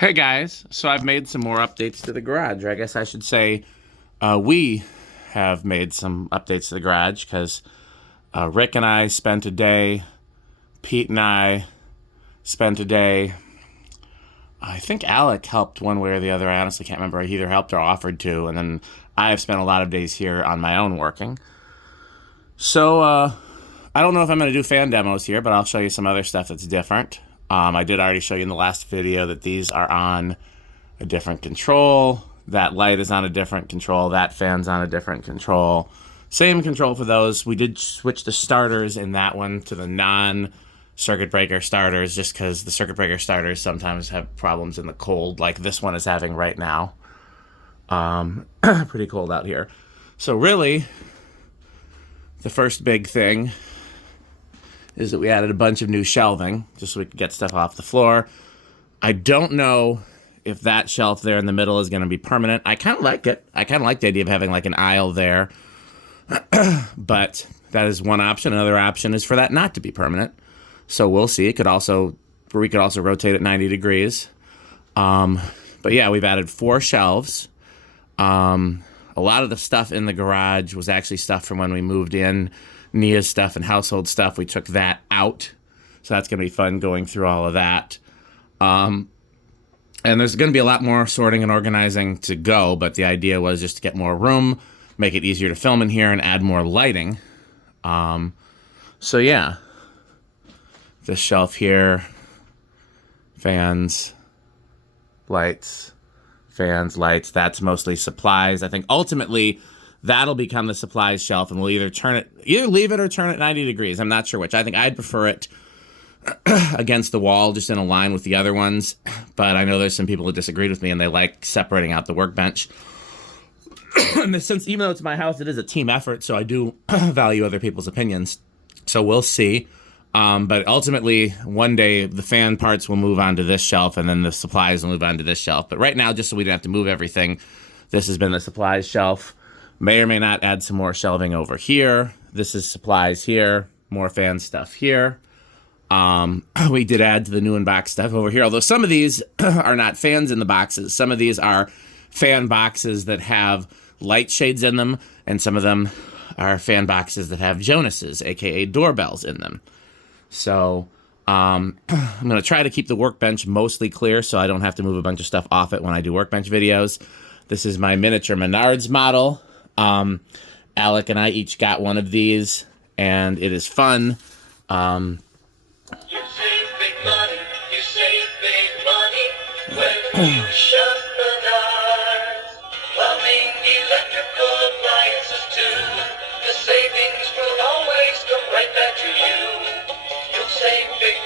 Hey guys, so I've made some more updates to the garage. Or I guess I should say we have made some updates to the garage because Rick and I spent a day, Pete and I spent a day. I think Alec helped one way or the other. I honestly can't remember. He either helped or offered to. And then I have spent a lot of days here on my own working. So I don't know if I'm going to do fan demos here, but I'll show you some other stuff that's different. I did already show you in the last video that these are on a different control. That light is on a different control. That fan's on a different control. Same control for those. We did switch the starters in that one to the non-circuit breaker starters just because the circuit breaker starters sometimes have problems in the cold like this one is having right now. Pretty cold out here. So really, the first big thing is that we added a bunch of new shelving just so we could get stuff off the floor. I don't know if that shelf there in the middle is going to be permanent. I kind of like it. I kind of like the idea of having like an aisle there. But that is one option. Another option is for that not to be permanent. So we'll see. We could also rotate it 90 degrees. But yeah, we've added 4 shelves. A lot of the stuff in the garage was actually stuff from when we moved in. Nia's stuff and household stuff, we took that out. So that's going to be fun going through all of that. And there's going to be a lot more sorting and organizing to go, but the idea was just to get more room, make it easier to film in here, and add more lighting. So yeah, this shelf here, fans, lights, that's mostly supplies. I think ultimately that'll become the supplies shelf, and we'll either leave it or turn it 90 degrees. I'm not sure which. I think I'd prefer it against the wall, just in a line with the other ones. But I know there's some people who disagreed with me, and they like separating out the workbench. And since, even though it's my house, it is a team effort, so I do value other people's opinions. So we'll see. But ultimately, one day, the fan parts will move onto this shelf, and then the supplies will move onto this shelf. But right now, just so we don't have to move everything, this has been the supplies shelf. May or may not add some more shelving over here. This is supplies here. More fan stuff here. We did add to the new in-box stuff over here, although some of these are not fans in the boxes. Some of these are fan boxes that have light shades in them, and some of them are fan boxes that have Jonas's, aka doorbells, in them. So I'm going to try to keep the workbench mostly clear so I don't have to move a bunch of stuff off it when I do workbench videos. This is my miniature Menards model. Alec and I each got one of these, and it is fun. You save big money, when you shop Menards. Plumbing, electrical appliances too. The savings will always come right back to you. You'll save big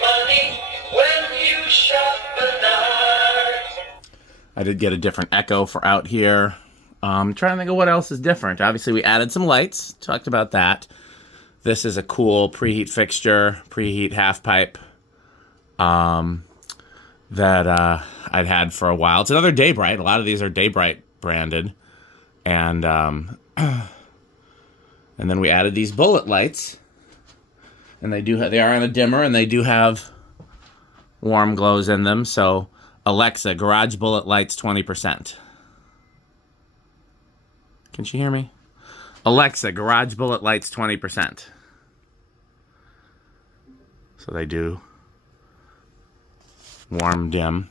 money when you shop Menards. I did get a different echo for out here. Trying to think of what else is different. Obviously, we added some lights. Talked about that. This is a cool preheat fixture, preheat half pipe that I'd had for a while. It's another Daybright. A lot of these are Daybright branded. And then we added these bullet lights. And they are in a dimmer, and they do have warm glows in them. So Alexa, garage bullet lights 20%. Can she hear me? Alexa, garage bullet lights 20%. So they do warm dim.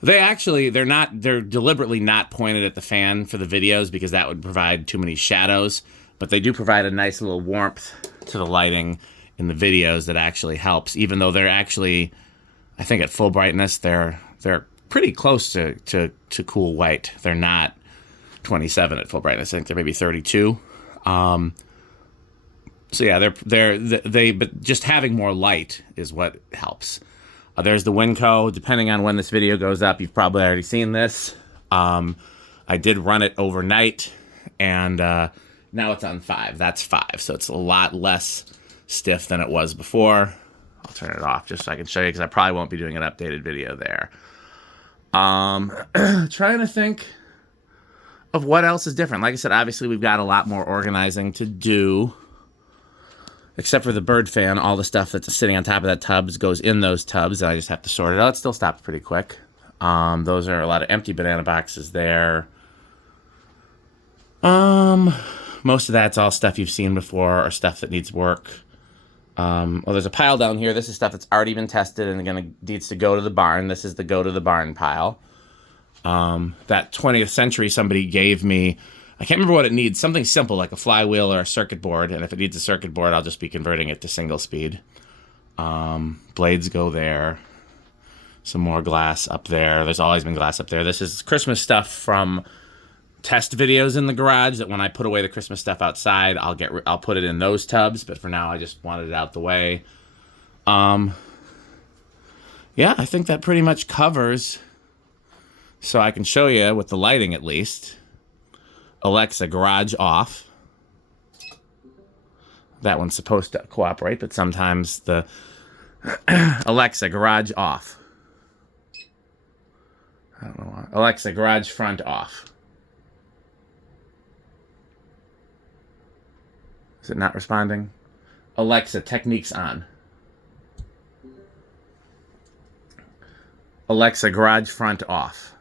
They're deliberately not pointed at the fan for the videos because that would provide too many shadows, but they do provide a nice little warmth to the lighting in the videos that actually helps, even though they're actually, I think at full brightness, they're pretty close to cool white. They're not 27 at full brightness. I think they're maybe 32. So yeah, but just having more light is what helps. There's the Winco. Depending on when this video goes up, you've probably already seen this. I did run it overnight, and now it's on 5. That's 5, so it's a lot less stiff than it was before. I'll turn it off just so I can show you, because I probably won't be doing an updated video there. Trying to think of what else is different. Like I said, obviously we've got a lot more organizing to do. except for the bird fan, all the stuff that's sitting on top of that tubs goes in those tubs, and I just have to sort it out. It still stops pretty quick. Those are a lot of empty banana boxes there. Most of that's all stuff you've seen before or stuff that needs work. Well, there's a pile down here. This is stuff that's already been tested and needs to go to the barn. This is the go to the barn pile. That 20th century somebody gave me, I can't remember what it needs, something simple like a flywheel or a circuit board, and if it needs a circuit board, I'll just be converting it to single speed. Blades go there. Some more glass up there. There's always been glass up there. This is Christmas stuff from test videos in the garage that when I put away the Christmas stuff outside, I'll put it in those tubs, but for now I just wanted it out the way. Yeah, I think that pretty much covers, so I can show you with the lighting at least. Alexa, garage off. That one's supposed to cooperate, but sometimes the Alexa, garage off. I don't know why. Alexa, garage front off. Is it not responding? Alexa, techniques on. Alexa, garage front off.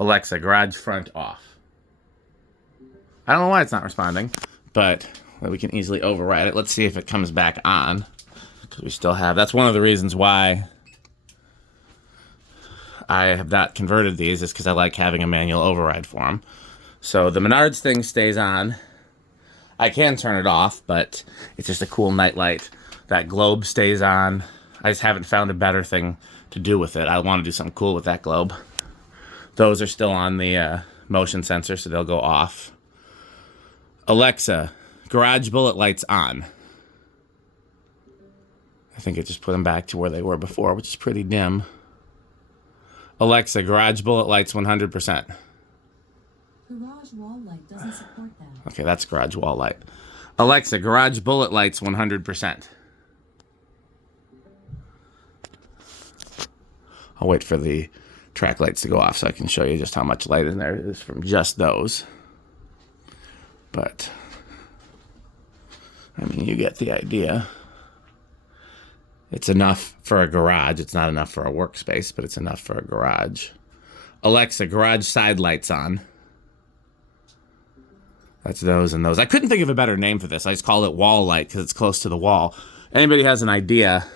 Alexa, garage front off. I don't know why it's not responding, but we can easily override it. Let's see if it comes back on. Because we still have... That's one of the reasons why I have not converted these, is because I like having a manual override for them. So the Menards thing stays on. I can turn it off, but it's just a cool night light. That globe stays on. I just haven't found a better thing to do with it. I want to do something cool with that globe. Those are still on the motion sensor, so they'll go off. Alexa, garage bullet lights on. I think it just put them back to where they were before, which is pretty dim. Alexa, garage bullet lights 100%. Garage wall light doesn't support that. Okay, that's garage wall light. Alexa, garage bullet lights 100%. I'll wait for the track lights to go off so I can show you just how much light in there is from just those. But, I mean, you get the idea. It's enough for a garage. It's not enough for a workspace, but it's enough for a garage. Alexa, garage side lights on. That's those and those. I couldn't think of a better name for this. I just call it wall light because it's close to the wall. Anybody has an idea?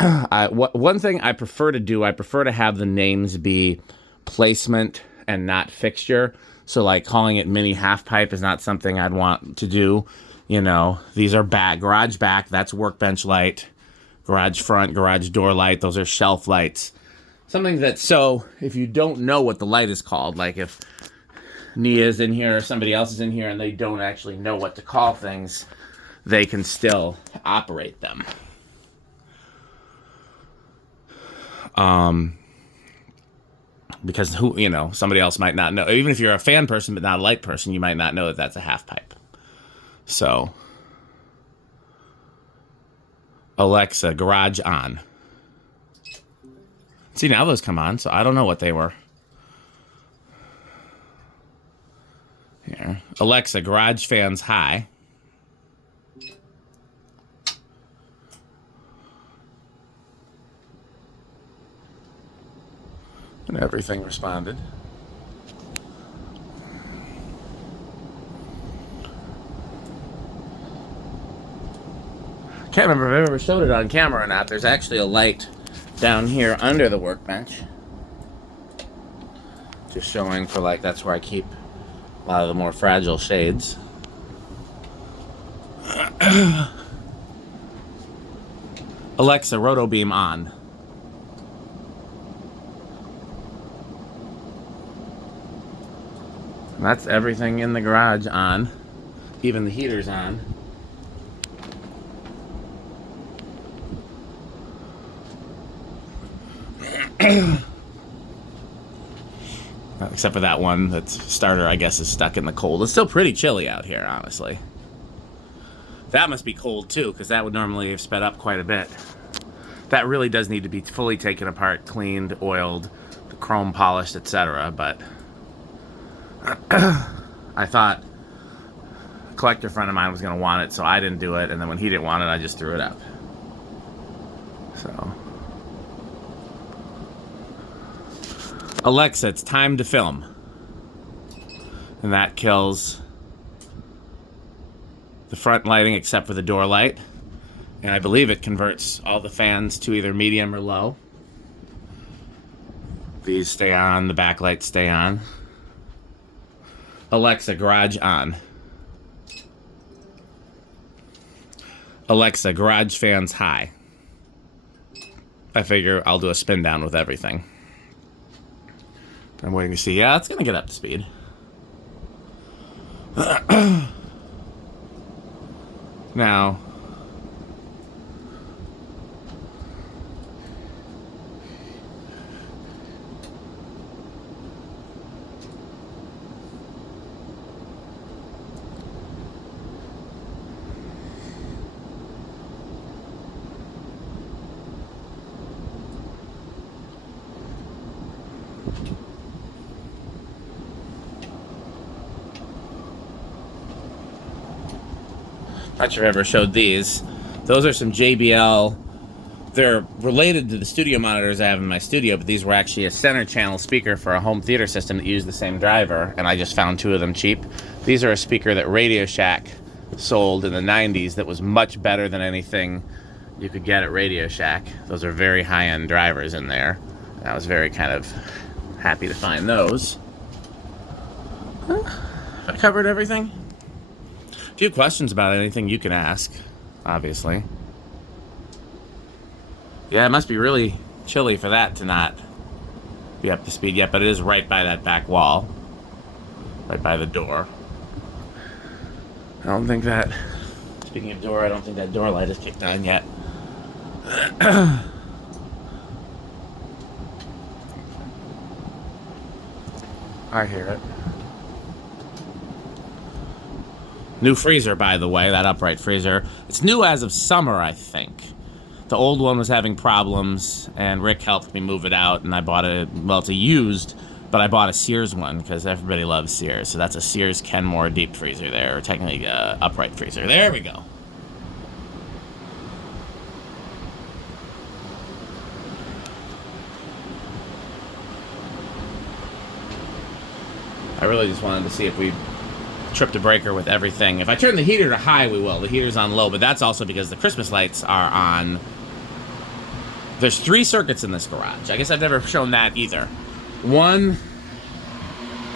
One thing I prefer to do, I prefer to have the names be placement and not fixture. So like calling it mini half pipe is not something I'd want to do. You know, these are garage back, that's workbench light. Garage front, garage door light, those are shelf lights. Something that, so if you don't know what the light is called, like if Nia's in here or somebody else is in here and they don't actually know what to call things, they can still operate them. Because somebody else might not know. Even if you're a fan person but not a light person, you might not know that that's a half pipe. So, Alexa, garage on. See, now those come on, so I don't know what they were. Here. Alexa, garage fans high. And everything responded. I can't remember if I've ever showed it on camera or not. There's actually a light down here under the workbench. Just showing for that's where I keep a lot of the more fragile shades. Alexa, rotobeam on. And that's everything in the garage on. Even the heater's on. Except for that one, that's starter, I guess, is stuck in the cold. It's still pretty chilly out here, honestly. That must be cold, too, because that would normally have sped up quite a bit. That really does need to be fully taken apart, cleaned, oiled, the chrome polished, etc., but... I thought a collector friend of mine was going to want it, so I didn't do it. And then when he didn't want it, I just threw it up. So, Alexa, it's time to film. And that kills the front lighting except for the door light. And I believe it converts all the fans to either medium or low. These stay on, the backlights stay on. Alexa, garage on. Alexa, garage fans high. I figure I'll do a spin down with everything. I'm waiting to see. Yeah, it's going to get up to speed. Now, not sure if I ever showed these. Those are some JBL. They're related to the studio monitors I have in my studio, but these were actually a center channel speaker for a home theater system that used the same driver, and I just found 2 of them cheap. These are a speaker that Radio Shack sold in the 90s that was much better than anything you could get at Radio Shack. Those are very high-end drivers in there. And I was very kind of happy to find those. I covered everything. If you have questions about anything, you can ask, obviously. Yeah, it must be really chilly for that to not be up to speed yet, but it is right by that back wall. Right by the door. I don't think that, speaking of door, I don't think that door light is kicked on yet. I hear it. New freezer, by the way, that upright freezer. It's new as of summer, I think. The old one was having problems, and Rick helped me move it out, and I bought it. Well, it's a used, but I bought a Sears one, because everybody loves Sears. So that's a Sears Kenmore deep freezer there, or technically upright freezer. There we go. I really just wanted to see if we tripped a breaker with everything. If I turn the heater to high, we will. The heater's on low, but that's also because the Christmas lights are on. There's 3 circuits in this garage. I guess I've never shown that either. One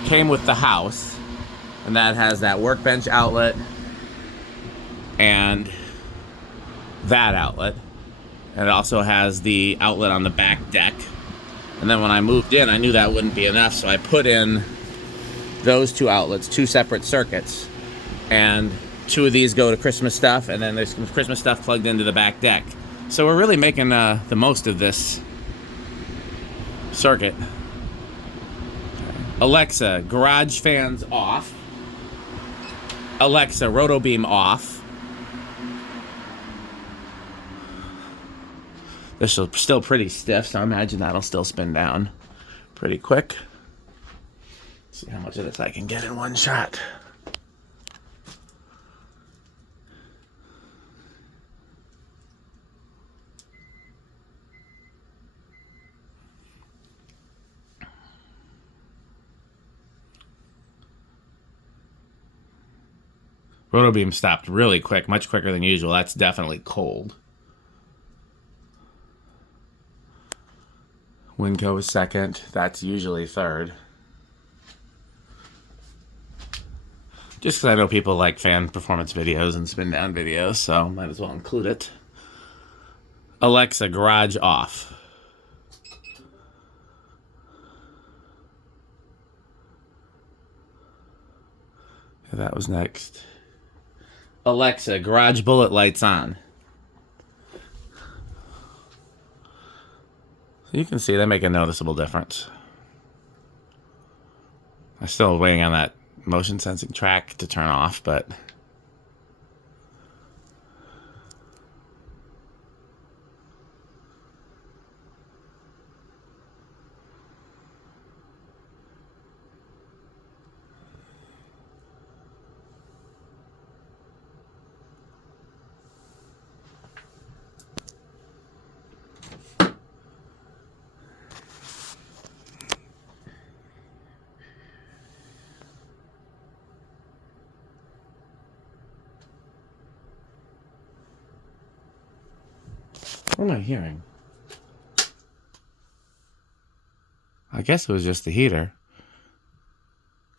came with the house, and that has that workbench outlet and that outlet. And it also has the outlet on the back deck. And then when I moved in, I knew that wouldn't be enough, so I put in those 2 outlets, 2 separate circuits, and 2 of these go to Christmas stuff, and then there's Christmas stuff plugged into the back deck. So we're really making the most of this circuit. Alexa, garage fans off. Alexa, rotobeam off. This is still pretty stiff, so I imagine that'll still spin down pretty quick. See how much of this I can get in one shot. Rotobeam stopped really quick, much quicker than usual. That's definitely cold. Winco is second. That's usually third. Just because I know people like fan performance videos and spin down videos, so might as well include it. Alexa, garage off. Yeah, that was next. Alexa, garage bullet lights on. So you can see they make a noticeable difference. I'm still waiting on that motion sensing track to turn off, but What am I hearing? I guess it was just the heater.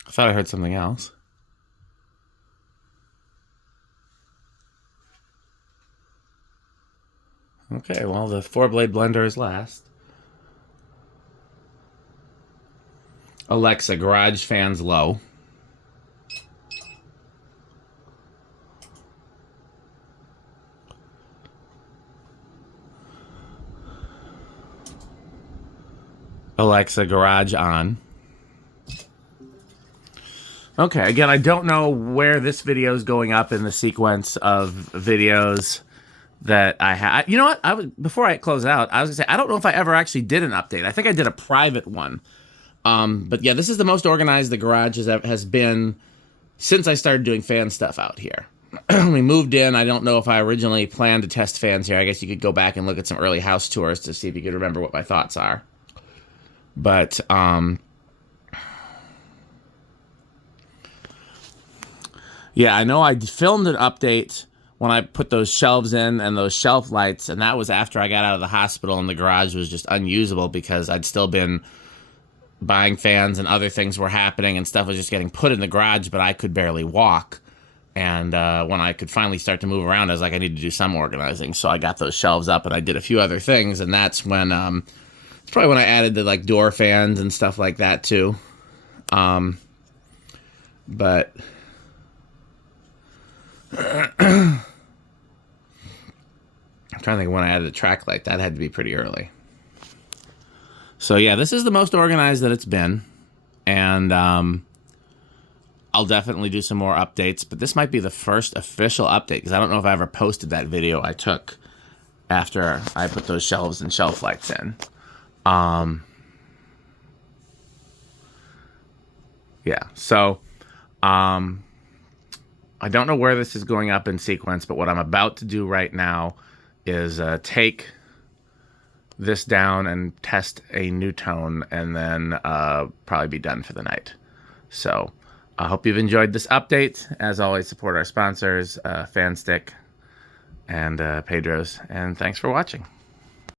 I thought I heard something else. Okay, well, the 4-blade blender is last. Alexa, garage fans low. Alexa, garage on. Okay, again, I don't know where this video is going up in the sequence of videos that I had. You know what? Before I close out, I was gonna say I don't know if I ever actually did an update. I think I did a private one. But yeah, this is the most organized the garage has been since I started doing fan stuff out here. We moved in. I don't know if I originally planned to test fans here. I guess you could go back and look at some early house tours to see if you could remember what my thoughts are. But yeah, I know I filmed an update when I put those shelves in and those shelf lights, and that was after I got out of the hospital and the garage was just unusable because I'd still been buying fans and other things were happening and stuff was just getting put in the garage, but I could barely walk. And when I could finally start to move around, I was like, I need to do some organizing. So I got those shelves up and I did a few other things, and that's when it's probably when I added the like door fans and stuff like that too. But I'm trying to think when I added a track light. That had to be pretty early. So yeah, this is the most organized that it's been. And I'll definitely do some more updates. But this might be the first official update because I don't know if I ever posted that video I took after I put those shelves and shelf lights in. Yeah, so I don't know where this is going up in sequence, but what I'm about to do right now is take this down and test a Nutone and then probably be done for the night. So I hope you've enjoyed this update. As always, support our sponsors, Fan Stick and Pedro's, and thanks for watching.